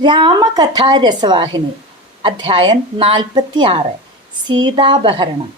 രാമകഥാ രസവാഹിനി അധ്യായം നാൽപ്പത്തിയാറ് സീതാപഹരണം.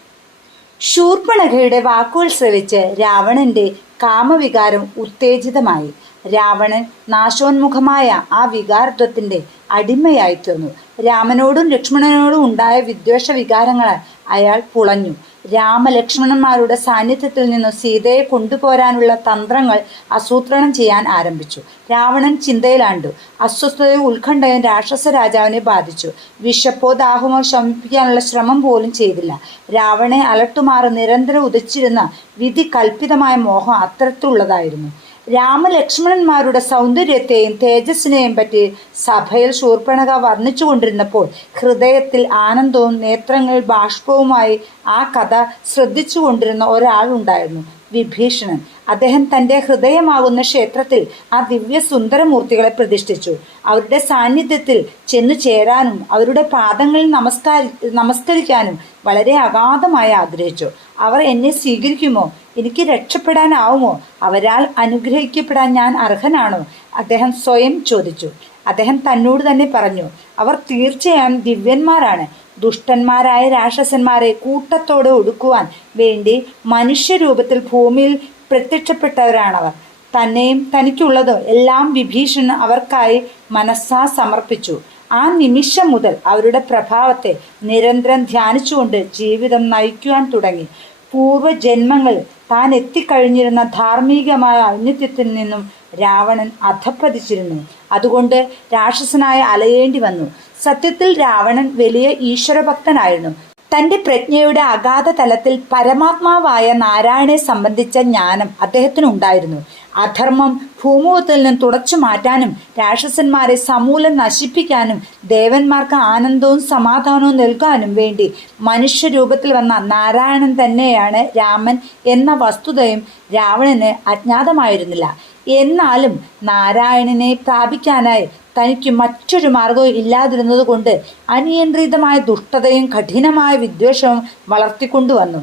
ശൂർപ്പണഖയുടെ വാക്കുകൾ ശ്രവിച്ച് രാവണന്റെ കാമവികാരം ഉത്തേജിതമായി. രാവണൻ നാശോന്മുഖമായ ആ വികാരത്വത്തിന്റെ അടിമയായി തീർന്നു. രാമനോടും ലക്ഷ്മണനോടും ഉണ്ടായ വിദ്വേഷ വികാരങ്ങളാൽ അയാൾ പുളഞ്ഞു. രാമലക്ഷ്മണന്മാരുടെ സാന്നിധ്യത്തിൽ നിന്നും സീതയെ കൊണ്ടുപോരാനുള്ള തന്ത്രങ്ങൾ ആസൂത്രണം ചെയ്യാൻ ആരംഭിച്ചു. രാവണൻ ചിന്തയിലാണ്ടു. അസ്വസ്ഥതയും ഉത്കണ്ഠയും രാക്ഷസ രാജാവിനെ ബാധിച്ചു. വിശപ്പോ ദാഹമോ ശമിപ്പിക്കാനുള്ള ശ്രമം പോലും ചെയ്തില്ല. രാവണെ അലട്ടുമാറി നിരന്തരം ഉദിച്ചിരുന്ന വിധി കൽപ്പിതമായ മോഹം അത്തരത്തിലുള്ളതായിരുന്നു. രാമലക്ഷ്മണന്മാരുടെ സൗന്ദര്യത്തെയും തേജസ്സിനെയും പറ്റി സഭയിൽ ശൂർപ്പണക വർണിച്ചുകൊണ്ടിരുന്നപ്പോൾ ഹൃദയത്തിൽ ആനന്ദവും നേത്രങ്ങൾ ബാഷ്പവുമായി ആ കഥ ശ്രദ്ധിച്ചുകൊണ്ടിരുന്ന ഒരാളുണ്ടായിരുന്നു വിഭീഷണൻ. അദ്ദേഹം തന്റെ ഹൃദയമാകുന്ന ക്ഷേത്രത്തിൽ ആ ദിവ്യ സുന്ദരമൂർത്തികളെ പ്രതിഷ്ഠിച്ചു. അവരുടെ സാന്നിധ്യത്തിൽ ചെന്നു ചേരാനും അവരുടെ പാദങ്ങളിൽ നമസ്കാരി നമസ്കരിക്കാനും വളരെ അഗാധമായി ആഗ്രഹിച്ചു. അവർ എന്നെ സ്വീകരിക്കുമോ? എനിക്ക് രക്ഷപ്പെടാനാവുമോ? അവരാൽ അനുഗ്രഹിക്കപ്പെടാൻ ഞാൻ അർഹനാണോ? അദ്ദേഹം സ്വയം ചോദിച്ചു. അദ്ദേഹം തന്നോട് തന്നെ പറഞ്ഞു അവർ തീർച്ചയായും ദിവ്യന്മാരാണ്. ദുഷ്ടന്മാരായ രാക്ഷസന്മാരെ കൂട്ടത്തോടെ ഒടുക്കുവാൻ വേണ്ടി മനുഷ്യരൂപത്തിൽ ഭൂമിയിൽ പ്രത്യക്ഷപ്പെട്ടവരാണവർ. തന്നെയും തനിക്കുള്ളതും എല്ലാം വിഭീഷണൻ അവർക്കായി മനസ്സാ സമർപ്പിച്ചു. ആ നിമിഷം മുതൽ അവരുടെ പ്രഭാവത്തെ നിരന്തരം ധ്യാനിച്ചുകൊണ്ട് ജീവിതം നയിക്കുവാൻ തുടങ്ങി. പൂർവജന്മങ്ങളിൽ താൻ എത്തിക്കഴിഞ്ഞിരുന്ന ധാർമ്മികമായ ഔന്നിത്യത്തിൽ നിന്നും രാവണൻ അധപ്പതിച്ചിരുന്നു അതുകൊണ്ട് രാക്ഷസനായ അലയേണ്ടി വന്നു. സത്യത്തിൽ രാവണൻ വലിയ ഈശ്വരഭക്തനായിരുന്നു. തന്റെ പ്രജ്ഞയുടെ അഗാധ തലത്തിൽ പരമാത്മാവായ നാരായണനെ സംബന്ധിച്ച ജ്ഞാനം അദ്ദേഹത്തിനുണ്ടായിരുന്നു. അധർമ്മം ഭൂമുഖത്തിൽ നിന്ന് തുടച്ചു മാറ്റാനും രാക്ഷസന്മാരെ സമൂലം നശിപ്പിക്കാനും ദേവന്മാർക്ക് ആനന്ദവും സമാധാനവും നൽകാനും വേണ്ടി മനുഷ്യരൂപത്തിൽ വന്ന നാരായണൻ തന്നെയാണ് രാമൻ എന്ന വസ്തുതയും രാവണന് അജ്ഞാതമായിരുന്നില്ല. എന്നാലും നാരായണനെ പ്രാപിക്കാനായി തനിക്ക് മറ്റൊരു മാർഗവും ഇല്ലാതിരുന്നതുകൊണ്ട് അനിയന്ത്രിതമായ ദുഷ്ടതയും കഠിനമായ വിദ്വേഷവും വളർത്തിക്കൊണ്ടുവന്നു.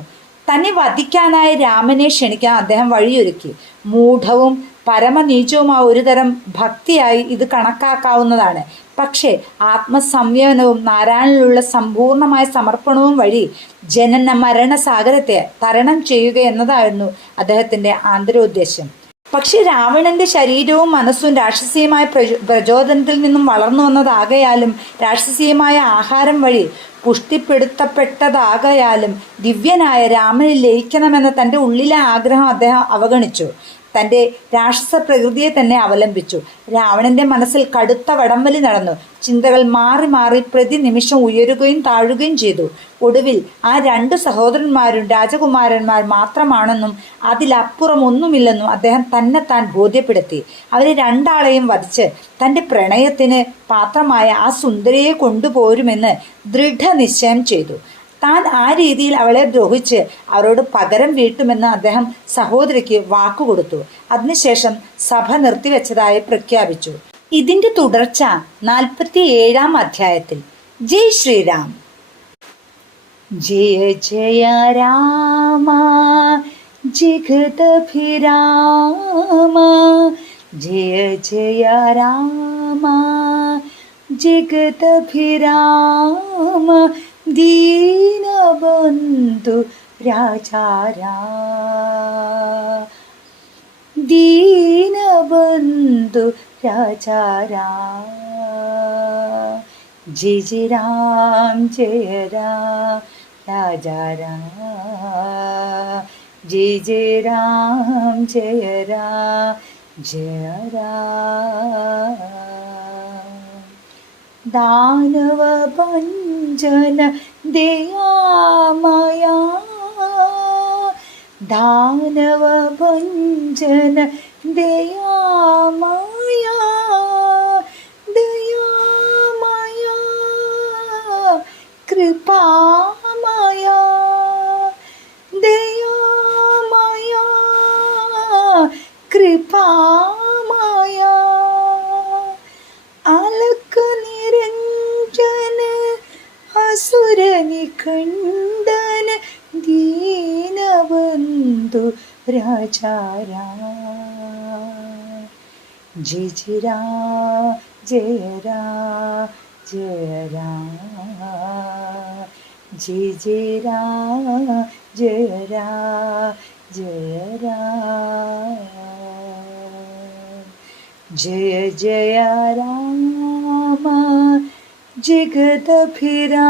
തന്നെ വധിക്കാനായി രാമനെ ക്ഷണിക്കാൻ അദ്ദേഹം വഴിയൊരുക്കി. മൂഢവും പരമനീചവുമായ ഒരു തരം ഭക്തിയായി ഇത് കണക്കാക്കാവുന്നതാണ്. പക്ഷേ ആത്മസംയമനവും നാരായണനിലുള്ള സമ്പൂർണമായ സമർപ്പണവും വഴി ജനന മരണ സാഗരത്തെ തരണം ചെയ്യുക എന്നതായിരുന്നു അദ്ദേഹത്തിന്റെ ആന്തരോദ്ദേശം. പക്ഷെ രാവണന്റെ ശരീരവും മനസ്സും രാക്ഷസീയമായ പ്രചോ പ്രചോദനത്തിൽ നിന്നും വളർന്നു വന്നതാകയാലും രാക്ഷസീയമായ ആഹാരം വഴി പുഷ്ടിപ്പെടുത്തപ്പെട്ടതാകയാലും ദിവ്യനായ രാമനെ ലയിക്കണമെന്ന തന്റെ ഉള്ളിലെ ആഗ്രഹം അദ്ദേഹം അവഗണിച്ചു. തന്റെ രാക്ഷസ പ്രകൃതിയെ തന്നെ അവലംബിച്ചു. രാവണന്റെ മനസ്സിൽ കടുത്ത വടംവലി നടന്നു. ചിന്തകൾ മാറി മാറി പ്രതി നിമിഷം ഉയരുകയും താഴുകയും ചെയ്തു. ഒടുവിൽ ആ രണ്ട് സഹോദരന്മാരും രാജകുമാരന്മാർ മാത്രമാണെന്നും അതിലപ്പുറം ഒന്നുമില്ലെന്നും അദ്ദേഹം തന്നെ താൻ ബോധ്യപ്പെടുത്തി. അവരെ രണ്ടാളെയും വധിച്ച് തന്റെ പ്രണയത്തിന് പാത്രമായ ആ സുന്ദരിയെ കൊണ്ടുപോരുമെന്ന് ദൃഢനിശ്ചയം ചെയ്തു. താൻ ആ രീതിയിൽ അവളെ ദ്രോഹിച്ച് അവരോട് പകരം വീട്ടുമെന്ന് അദ്ദേഹം സഹോദരിക്ക് വാക്കുകൊടുത്തു അതിനുശേഷം സഭ നിർത്തിവെച്ചതായി പ്രഖ്യാപിച്ചു. ഇതിന്റെ തുടർച്ച നാൽപ്പത്തി ഏഴാം അധ്യായത്തിൽ. ജയ് ശ്രീരാം. ജയ ജയ രാമ ജിഗതഭിരാമ ജയ ജയ രാമ ജിഗതഭിരാമ ദീനബന്ധു രാജാരാ. ദീനബന്ധു രാജാരാ. ജയ ജയ രാം ജയ രാം രാജാരാ. ജയ ജയ രാം ജയ രാം ജയ രാം. दानवभञ्जन दयामया दानवभञ्जन दयामया दयामया कृपामया ദീനബന്ധു രാജാരാ ജയ ജയ രാ ജയ രാ ജയ രാ ജയ ജയ രാ ജയ രാ ജയ രാ ജയ ജയ രാമ ജഗദഭിരാമ